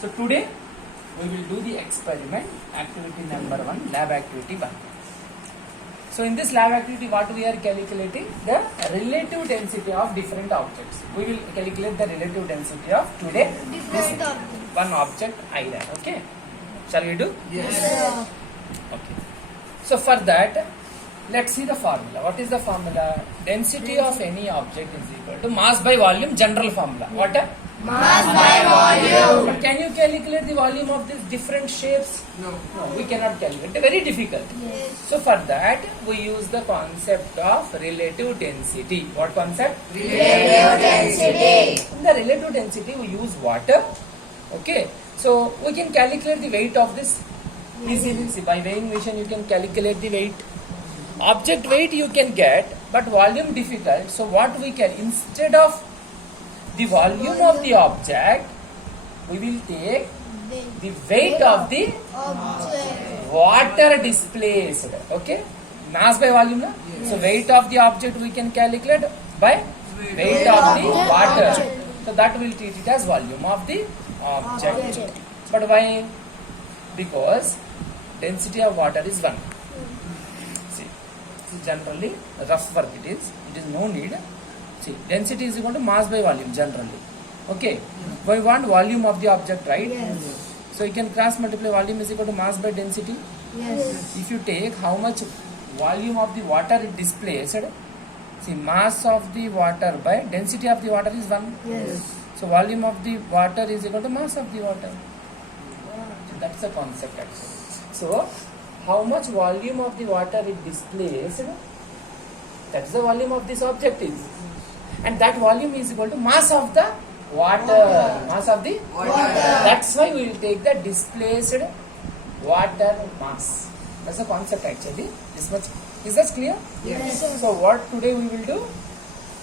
So today we will do the experiment, activity number 1, lab activity 1. So in this lab activity, what we are calculating? The relative density of different objects. We will calculate the relative density of today this one object iron. Okay. Shall we do? Yes. Okay. So for that, let's see the formula. What is the formula? Density of any object is equal to mass by volume, general formula. What? Mass by volume. But can you calculate the volume of these different shapes? No. No, we cannot calculate. They're very difficult. Yes. So for that, we use the concept of relative density. What concept? Relative density. In the relative density, we use water. Okay. So we can calculate the weight of this easily. See, by weighing machine, you can calculate the weight. Object weight you can get, but volume difficult. So what we can, instead of the volume of the object, we will take the weight of the water displaced. Okay, mass by volume, na? Yes. So weight of the object we can calculate by weight of the water. So that will treat it as volume of the object. But why? Because density of water is 1. See, generally rough work it is. It is no need. See, density is equal to mass by volume generally. Okay. We want volume of the object, right? Yes. So you can cross multiply volume is equal to mass by density. Yes. If you take how much volume of the water it displaced, see, mass of the water by density of the water is 1. Yes. So volume of the water is equal to mass of the water. So that's the concept actually. So how much volume of the water it displaced, that's the volume of this object is. And that volume is equal to mass of the water. Mass of the Water. That's why we will take the displaced water mass. That's the concept actually. This much. Is that clear? Yes. So what today we will do?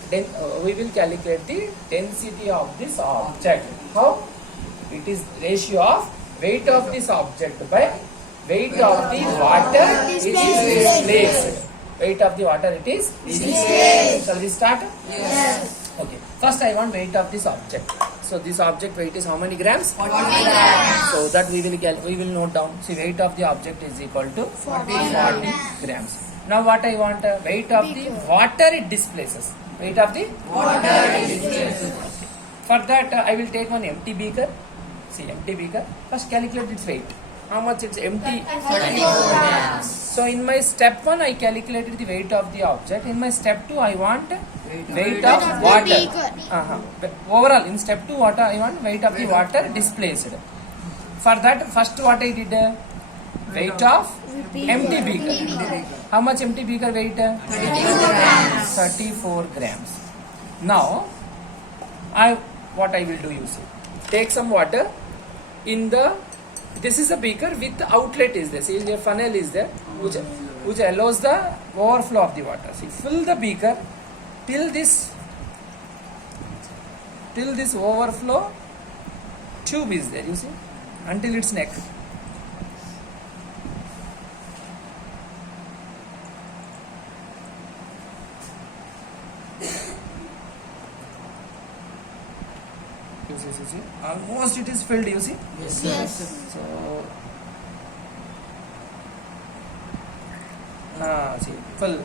Then we will calculate the density of this object. How? It is ratio of weight of this object by weight of the water it is displaced. Weight of the water it is displaced. Shall we start? Yes. Okay. First I want weight of this object. So this object weight is how many grams? 40 grams. So that we will note down. See, weight of the object is equal to 40 grams. Now what I want? Weight of the water it displaces. Weight of the Water displaces. For that I will take one empty beaker. See, empty beaker. First calculate its weight. How much it's empty? 34 grams. So in my step 1 I calculated the weight of the object. In my step 2 I want weight of the water. beaker. But overall in step 2 what I want? Weight of the water displaced. For that first what I did? Weight of empty beaker. How much empty beaker weight? 34 grams. Now what I will do, you see, take some water in the, this is a beaker with outlet is there. See, a funnel is there which allows the overflow of the water. See, fill the beaker till this overflow tube is there, you see, until its neck. See, almost it is filled, you see. Yes. So, see, full.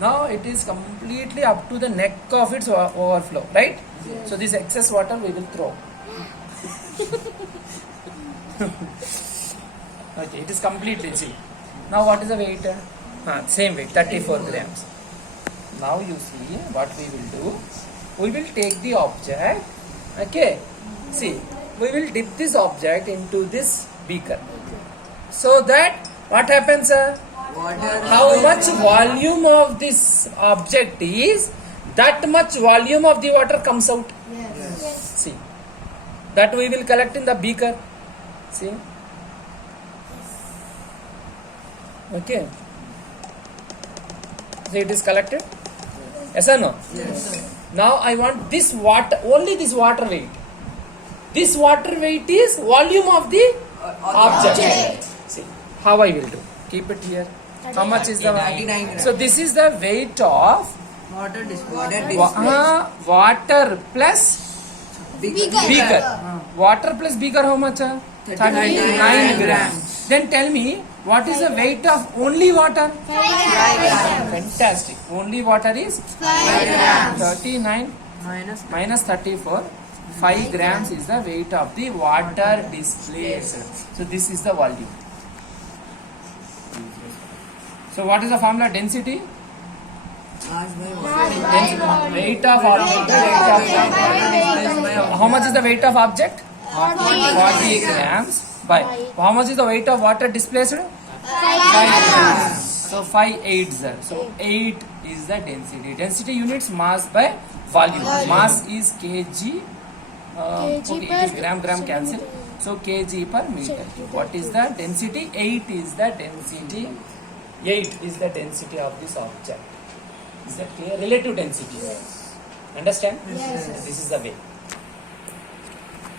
Now it is completely up to the neck of its overflow, right? Yes. So this excess water we will throw. Okay, it is completely, see. Now what is the weight? Same weight, 34 grams. Now you see what we will do. We will take the object. Okay, see, we will dip this object into this beaker. So that what happens? How much volume of this object is, that much volume of the water comes out. Yes. See, that we will collect in the beaker. See, okay. So it is collected. Yes or no? Yes. Now I want this water, only this water weight. This water weight is volume of the object. See how I will do. Keep it here. How much is the 39 grams. So this is the weight of Water displaced. water plus Beaker. Water plus beaker how much? 39 grams. Then tell me, what is the weight of only water? 5 Fantastic. Only water is 39 minus 34. 5 grams is the weight of the water displaced. So this is the volume. So what is the formula? Density? Weight of object. How much is the weight of object? 40 grams by how much is the weight of water displaced? 5 grams. So 5 8s. So 8 is the density. Density units mass by volume. Mass is kg. Okay, it is gram cancel. So kg per meter. What is the density? 8 is the density. 8 is the density of this object. Is that clear? Relative density. Understand? Yes. This is the way.